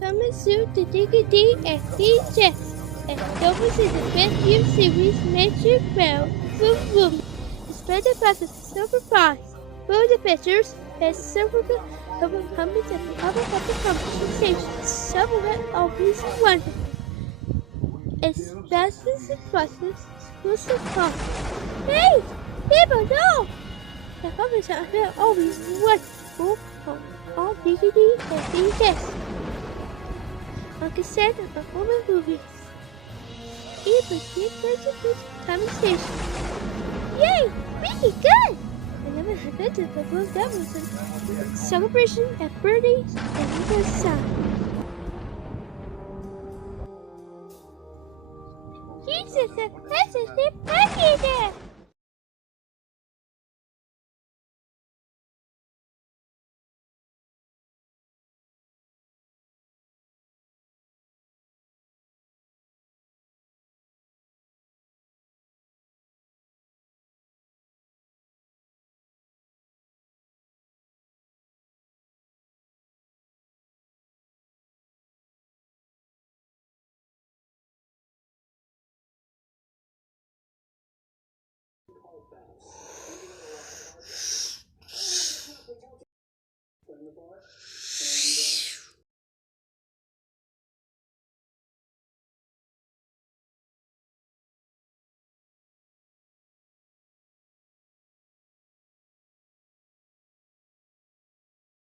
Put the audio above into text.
coming soon to Diggity and DJ. And don't forget the best new series Nature Bell. Boom Boom. Spread the process super fast. Both the pictures and super good over comments and other conversations. Some of it always wonderful. Especially the process exclusive fun. Hey! People, no! The comments are always wonderful on all DVD and VHS. On cassette and performing movies. Even good conversation. Yay! Really good! I never had been to the Blue Devils celebration at birthdays and even sound.